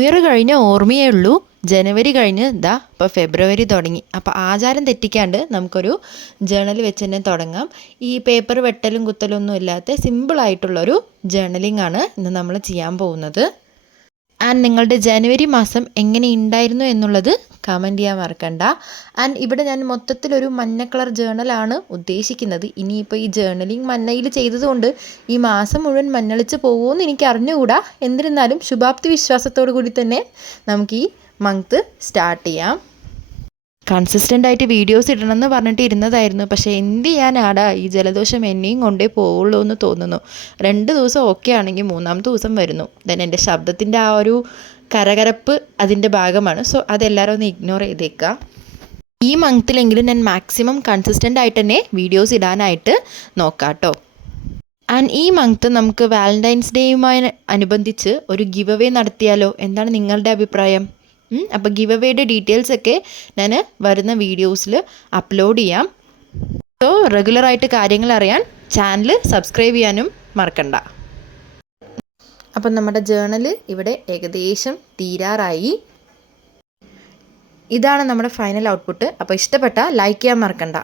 Year കഴിഞ്ഞ ഓർമ്മയേ ഉള്ളൂ. ജനുവരി കഴിഞ്ഞ് ഇതാ ഇപ്പോൾ ഫെബ്രുവരി തുടങ്ങി. അപ്പോൾ ആചാരം തെറ്റിക്കാണ്ട് നമുക്കൊരു ജേണൽ വെച്ച് തന്നെ തുടങ്ങാം. ഈ പേപ്പർ വെട്ടലും കുത്തലും ഒന്നും ഇല്ലാത്ത സിമ്പിളായിട്ടുള്ളൊരു ജേണലിംഗ് ആണ് ഇന്ന് നമ്മൾ ചെയ്യാൻ പോകുന്നത്. ആൻഡ് നിങ്ങളുടെ ജനുവരി മാസം എങ്ങനെ ഉണ്ടായിരുന്നു എന്നുള്ളത് കമൻറ്റ് ചെയ്യാൻ മറക്കണ്ട. ആൻഡ് ഇവിടെ ഞാൻ മൊത്തത്തിലൊരു മഞ്ഞ കളർ ജേണലാണ് ഉദ്ദേശിക്കുന്നത്. ഇനിയിപ്പോൾ ഈ ജേണലിംഗ് മഞ്ഞയിൽ ചെയ്തതുകൊണ്ട് ഈ മാസം മുഴുവൻ മഞ്ഞളിച്ച് പോകുമെന്ന് എനിക്ക് അറിഞ്ഞുകൂടാ. എന്നിരുന്നാലും ശുഭാപ്തി വിശ്വാസത്തോടു കൂടി തന്നെ നമുക്ക് ഈ മന്ത് സ്റ്റാർട്ട് ചെയ്യാം. കൺസിസ്റ്റൻ്റ് ആയിട്ട് വീഡിയോസ് ഇടണമെന്ന് പറഞ്ഞിട്ട് ഇരുന്നതായിരുന്നു. പക്ഷേ എന്ത് ചെയ്യാനാടാ, ഈ ജലദോഷം എന്നെയും കൊണ്ടേ പോവുള്ളൂ എന്ന് തോന്നുന്നു. 2 ദിവസം ഓക്കെ ആണെങ്കിൽ 3-ാമത്തെ ദിവസം വരുന്നു. ദെൻ എൻ്റെ ശബ്ദത്തിൻ്റെ ആ ഒരു കരകരപ്പ് അതിൻ്റെ ഭാഗമാണ്. സോ അതെല്ലാവരും ഒന്ന് ഇഗ്നോർ ചെയ്തേക്കുക. ഈ മന്തിലെങ്കിലും ഞാൻ മാക്സിമം കൺസിസ്റ്റൻ്റ് ആയിട്ട് തന്നെ വീഡിയോസ് ഇടാനായിട്ട് നോക്കാം കേട്ടോ. ആൻഡ് ഈ മന്ത് നമുക്ക് വാലൻറ്റൈൻസ് ഡേയുമായി അനുബന്ധിച്ച് ഒരു ഗിവ് അവേ നടത്തിയാലോ? എന്താണ് നിങ്ങളുടെ അഭിപ്രായം? അപ്പോൾ ഗിവ് അവേയുടെ ഡീറ്റെയിൽസൊക്കെ ഞാൻ വരുന്ന വീഡിയോസിൽ അപ്ലോഡ് ചെയ്യാം. സോ റെഗുലറായിട്ട് കാര്യങ്ങൾ അറിയാൻ ചാനൽ സബ്സ്ക്രൈബ് ചെയ്യാനും മറക്കണ്ട. അപ്പം നമ്മുടെ ജേണൽ ഇവിടെ ഏകദേശം തീരാറായി. ഇതാണ് നമ്മുടെ ഫൈനൽ ഔട്ട്പുട്ട്. അപ്പോൾ ഇഷ്ടപ്പെട്ടാൽ ലൈക്ക് ചെയ്യാൻ മറക്കണ്ട.